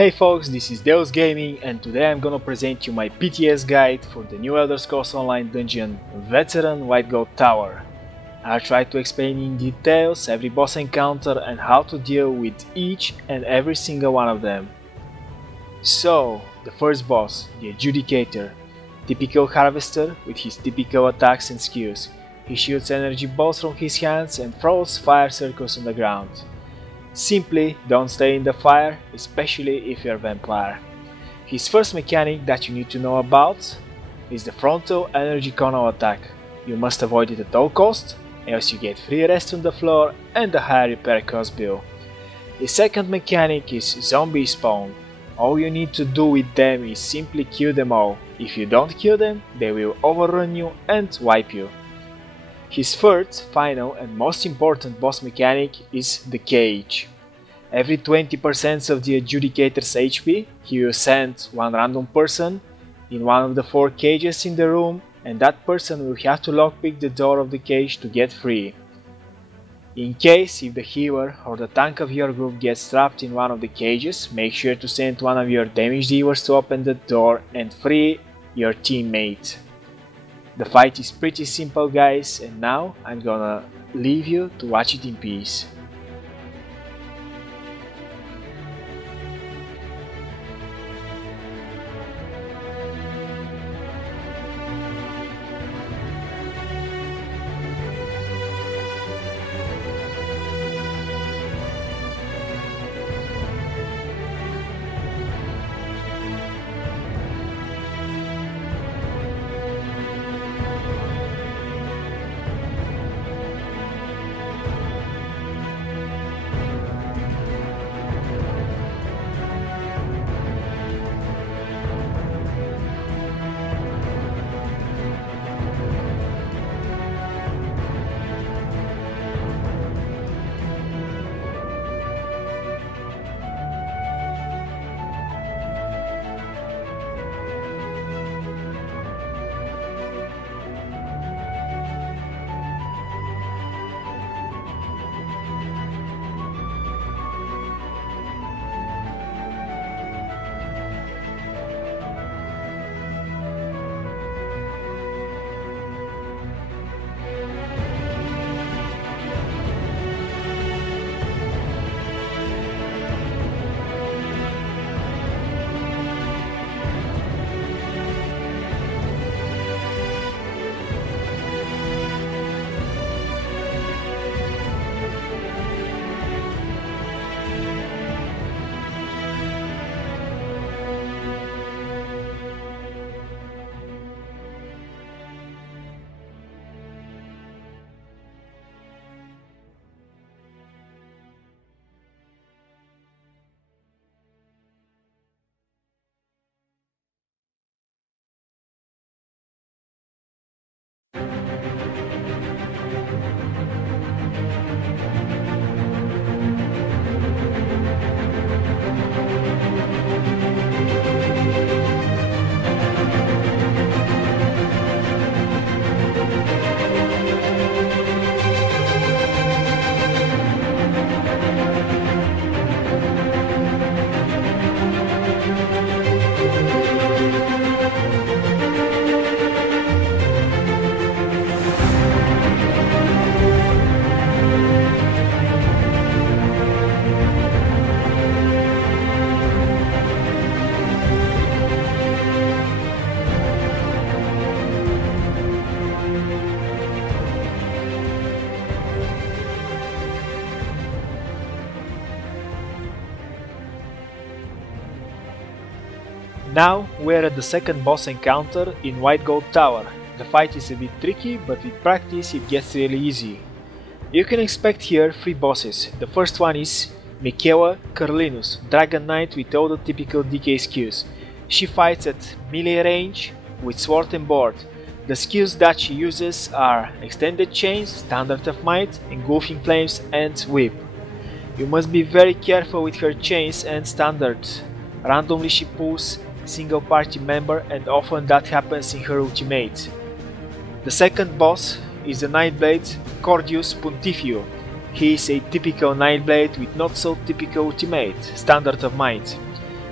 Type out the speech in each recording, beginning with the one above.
Hey folks, this is Deus Gaming and today I'm gonna present you my PTS guide for the new Elder Scrolls Online dungeon vet.White Tower. I'll try to explain in details every boss encounter and how to deal with each and every single one of them. So, the first boss, the Adjudicator, typical harvester with his typical attacks and skills. He shoots energy balls from his hands and throws fire circles on the ground. Simply don't stay in the fire, especially if you're a vampire. His first mechanic that you need to know about is the frontal energy conal attack. You must avoid it at all costs, else you get free rest on the floor and a higher repair cost bill. His second mechanic is zombie spawn. All you need to do with them is simply kill them all. If you don't kill them, they will overrun you and wipe you. His third, final and most important boss mechanic is the cage. Every 20% of the Adjudicator's HP, he will send one random person in one of the 4 cages in the room, and that person will have to lockpick the door of the cage to get free. In case if the healer or the tank of your group gets trapped in one of the cages, make sure to send one of your damage dealers to open the door and free your teammate. The fight is pretty simple, guys, and now I'm gonna leave you to watch it in peace. Now we're at the second boss encounter in White Gold Tower. The fight is a bit tricky, but with practice it gets really easy. You can expect here 3 bosses. The first one is Michaela Carlinus, Dragon Knight with all the typical DK skills. She fights at melee range with sword and board. The skills that she uses are Extended Chains, Standard of Might, Engulfing Flames and Whip. You must be very careful with her chains and standards. Randomly she pulls single party member and often that happens in her ultimate. The second boss is the Nightblade Cordius Pontifio. He is a typical Nightblade with not so typical ultimate, Standard of Might.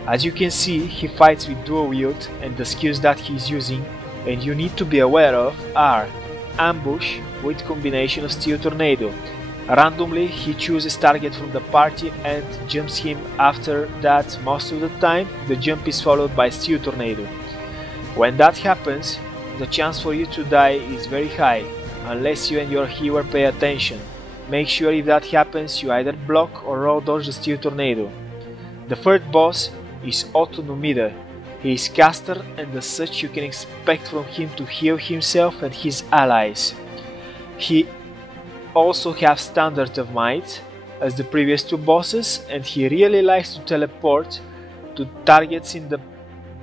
As you can see, he fights with dual wield, and the skills that he is using and you need to be aware of are ambush with combination of steel tornado. Randomly he chooses target from the party and jumps him. After that, most of the time the jump is followed by steel tornado. When that happens, the chance for you to die is very high, unless you and your healer pay attention. Make sure if that happens you either block or roll dodge the steel tornado. The third boss is Auto Numida. He is caster, and as such you can expect from him to heal himself and his allies. He also has Standard of Might as the previous two bosses, and he really likes to teleport to targets in the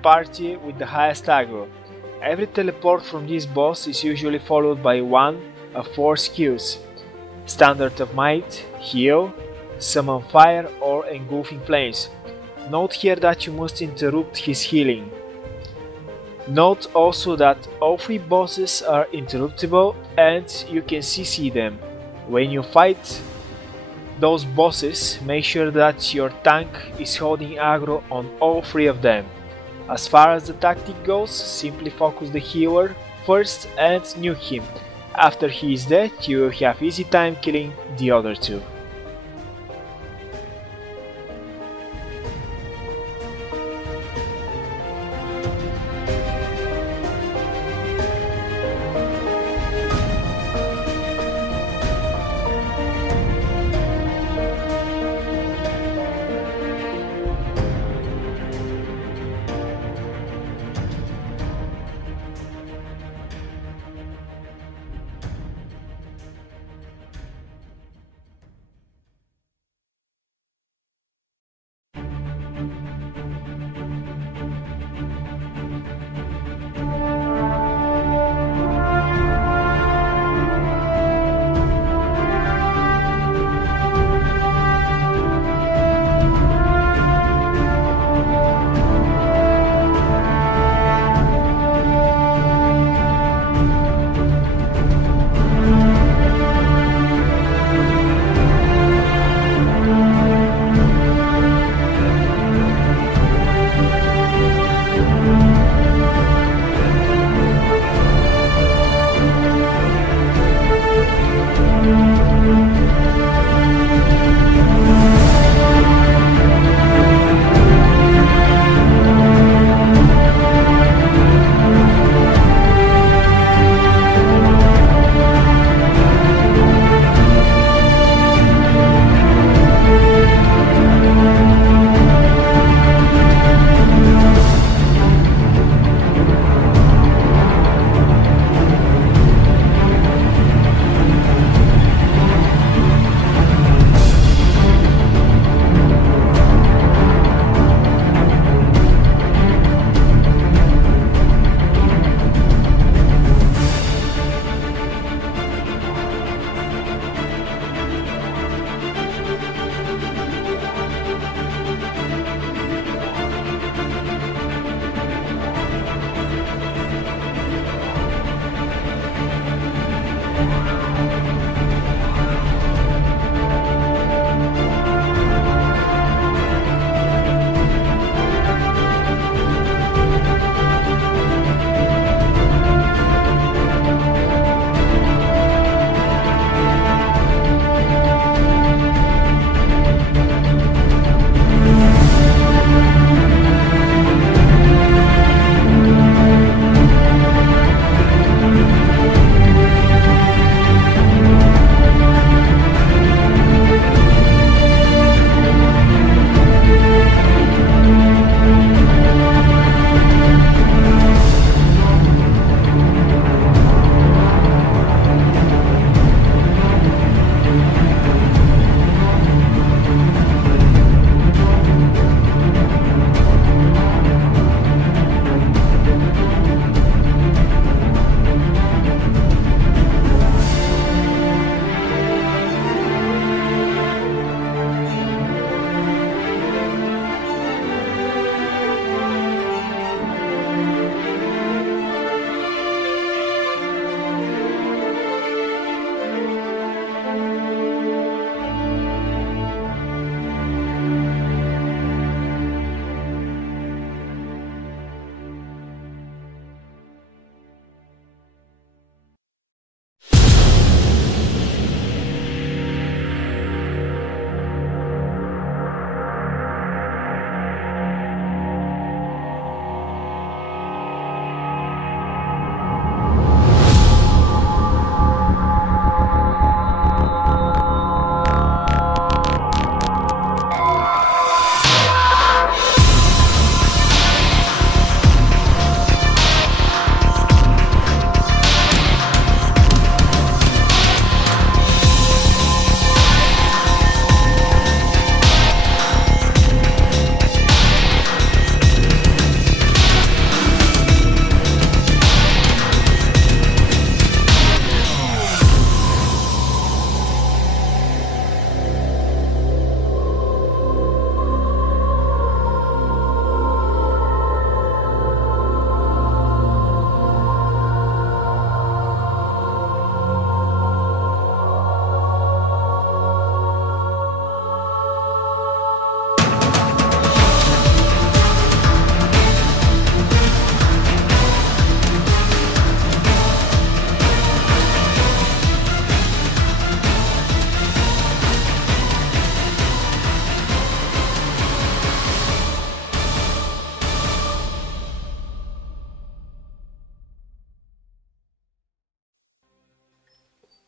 party with the highest aggro. Every teleport from this boss is usually followed by one of 4 skills: Standard of Might, Heal, Summon Fire or Engulfing Flames. Note here that you must interrupt his healing. Note also that all 3 bosses are interruptible and you can CC them. When you fight those bosses, make sure that your tank is holding aggro on all 3 of them. As far as the tactic goes, simply focus the healer first and nuke him. After he is dead, you will have easy time killing the other 2.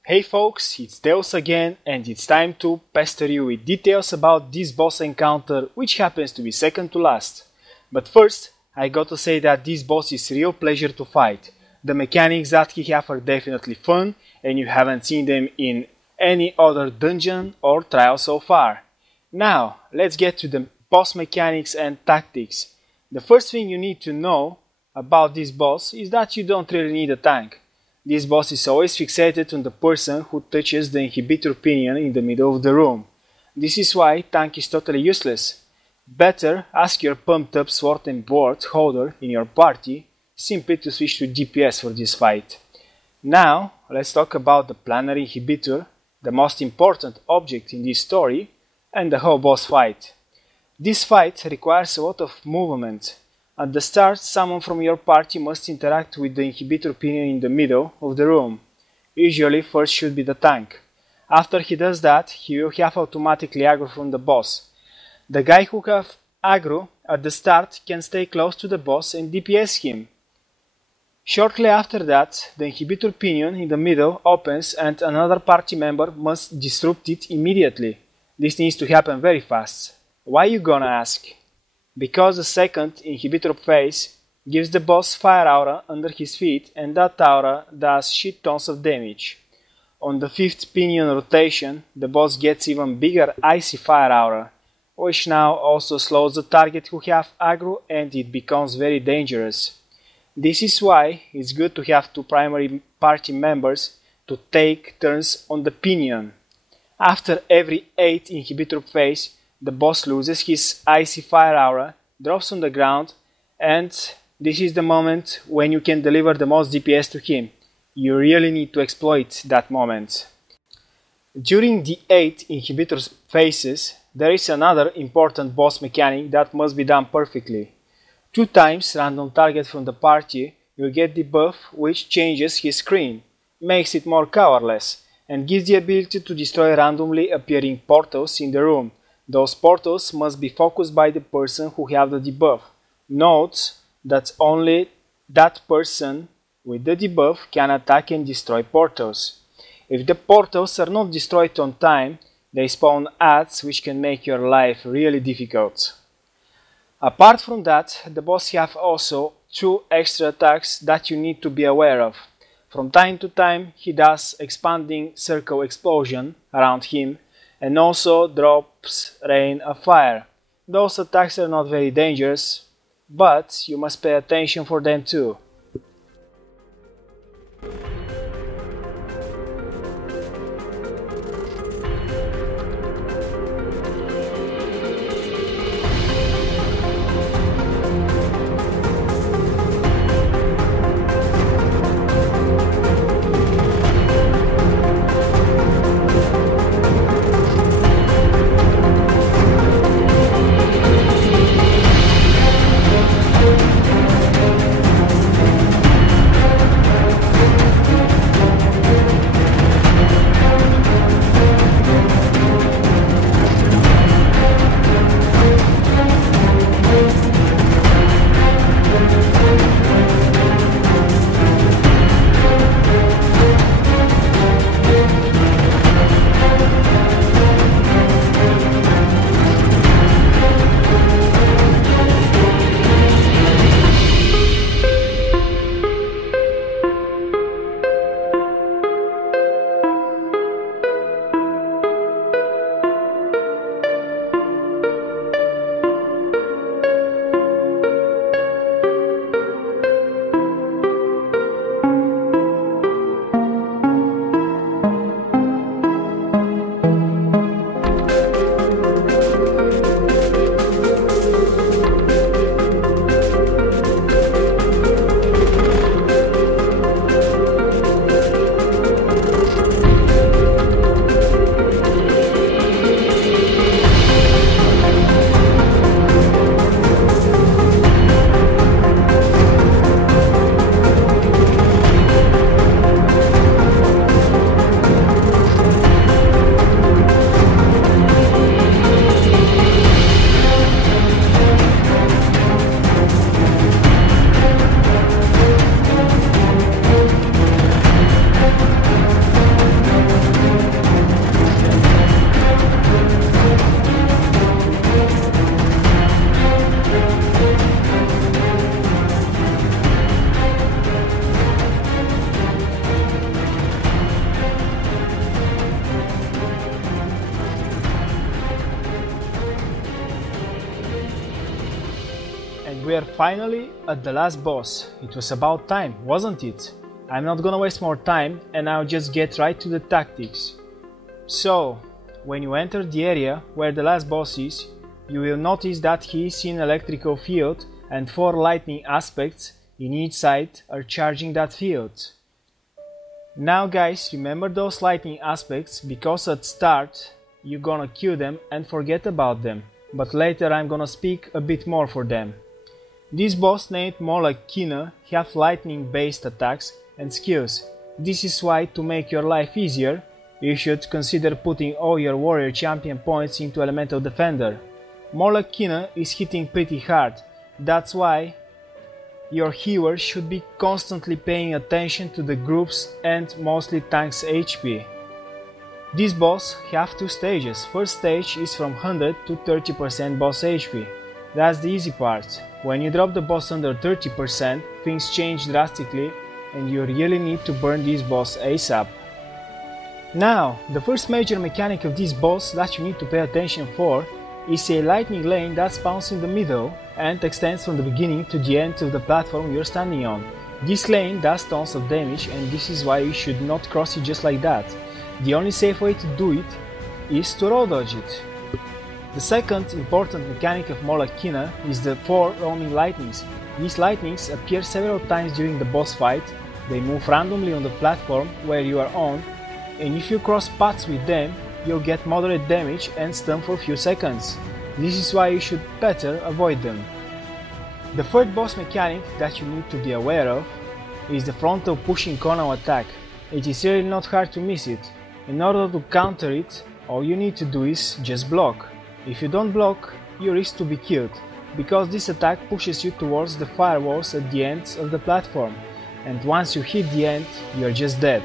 Hey folks, it's Deus again, and it's time to pester you with details about this boss encounter, which happens to be second to last. But first, I gotta say that this boss is real pleasure to fight. The mechanics that he have are definitely fun, and you haven't seen them in any other dungeon or trial so far. Now, let's get to the boss mechanics and tactics. The first thing you need to know about this boss is that you don't really need a tank. This boss is always fixated on the person who touches the inhibitor pinion in the middle of the room. This is why tank is totally useless. Better ask your pumped up sword and board holder in your party simply to switch to DPS for this fight. Now let's talk about the planar inhibitor, the most important object in this story, and the whole boss fight. This fight requires a lot of movement. At the start, someone from your party must interact with the inhibitor pinion in the middle of the room. Usually first should be the tank. After he does that, he will have automatically aggro from the boss. The guy who have aggro at the start can stay close to the boss and DPS him. Shortly after that, the inhibitor pinion in the middle opens and another party member must disrupt it immediately. This needs to happen very fast. Why you gonna ask? Because the second inhibitor phase gives the boss fire aura under his feet, and that aura does shit tons of damage. On the 5th pinion rotation, the boss gets even bigger icy fire aura, which now also slows the target who have aggro, and it becomes very dangerous. This is why it's good to have two primary party members to take turns on the pinion. After every 8 inhibitor phase, the boss loses his icy fire aura, drops on the ground, and this is the moment when you can deliver the most DPS to him. You really need to exploit that moment. During the 8 inhibitor phases, there is another important boss mechanic that must be done perfectly. 2 times random target from the party will get the buff which changes his screen, makes it more colorless, and gives the ability to destroy randomly appearing portals in the room. Those portals must be focused by the person who have the debuff. Note that only that person with the debuff can attack and destroy portals. If the portals are not destroyed on time, they spawn adds which can make your life really difficult. Apart from that, the boss have also 2 extra attacks that you need to be aware of. From time to time he does expanding circle explosion around him, and also drops rain of fire. Those attacks are not very dangerous, but you must pay attention for them too. are finally at the last boss. It was about time, wasn't it? I'm not gonna waste more time and I'll just get right to the tactics. So, when you enter the area where the last boss is, you will notice that he is in electrical field and 4 lightning aspects in each side are charging that field. Now guys, remember those lightning aspects because at start you're gonna kill them and forget about them, but later I'm gonna speak a bit more for them. This boss named more like Kina have lightning based attacks and skills. This is why, to make your life easier, you should consider putting all your warrior champion points into elemental defender. More like Kina is hitting pretty hard, that's why your healer should be constantly paying attention to the groups and mostly tanks HP. This boss have 2 stages. First stage is from 100 to 30% boss HP. That's the easy part. When you drop the boss under 30%, things change drastically and you really need to burn this boss ASAP. Now, the first major mechanic of this boss that you need to pay attention for is a lightning lane that spawns in the middle and extends from the beginning to the end of the platform you're standing on. This lane does tons of damage and this is why you should not cross it just like that. The only safe way to do it is to roll dodge it. The second important mechanic of Morlock Kina is the 4 roaming lightnings. These lightnings appear several times during the boss fight, they move randomly on the platform where you are on, and if you cross paths with them, you'll get moderate damage and stun for a few seconds. This is why you should better avoid them. The third boss mechanic that you need to be aware of is the frontal pushing corner attack. It is really not hard to miss it. In order to counter it, all you need to do is just block. If you don't block, you risk to be killed, because this attack pushes you towards the firewalls at the ends of the platform, and once you hit the end, you are just dead.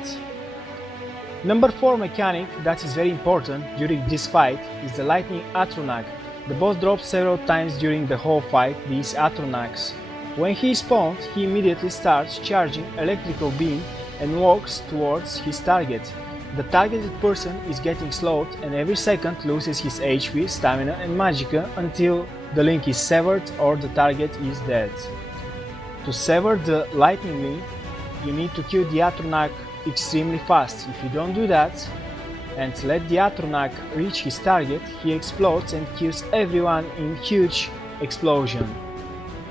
Number 4 mechanic that is very important during this fight is the lightning Atronach. The boss drops several times during the whole fight these Atronachs. When he is spawned, he immediately starts charging electrical beam and walks towards his target. The targeted person is getting slowed and every second loses his HP, stamina and magicka until the link is severed or the target is dead. To sever the lightning link, you need to kill the Atronach extremely fast. If you don't do that and let the Atronach reach his target, he explodes and kills everyone in huge explosion.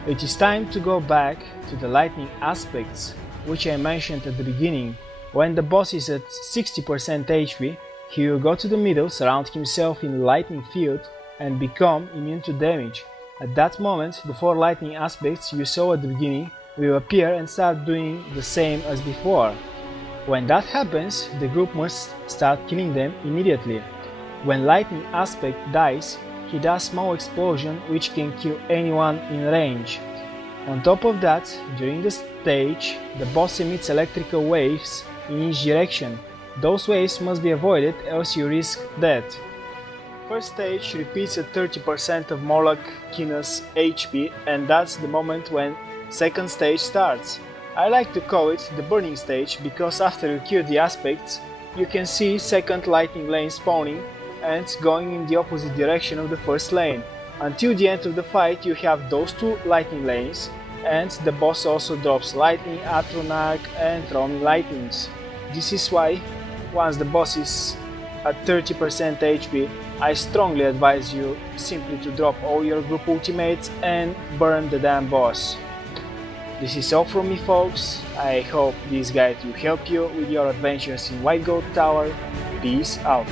It is time to go back to the lightning aspects, which I mentioned at the beginning. When the boss is at 60% HP, he will go to the middle, surround himself in lightning field and become immune to damage. At that moment, the 4 lightning aspects you saw at the beginning will appear and start doing the same as before. When that happens, the group must start killing them immediately. When lightning aspect dies, he does small explosion which can kill anyone in range. On top of that, during the stage, the boss emits electrical waves in each direction. Those waves must be avoided, else you risk death. First stage repeats at 30% of Morlock Kina's HP, and that's the moment when second stage starts. I like to call it the burning stage because after you kill the aspects, you can see second lightning lane spawning and going in the opposite direction of the first lane. Until the end of the fight you have those 2 lightning lanes, and the boss also drops lightning, Atronach and roaming lightnings. This is why, once the boss is at 30% HP, I strongly advise you simply to drop all your group ultimates and burn the damn boss. This is all from me folks, I hope this guide will help you with your adventures in White Goat Tower. Peace out.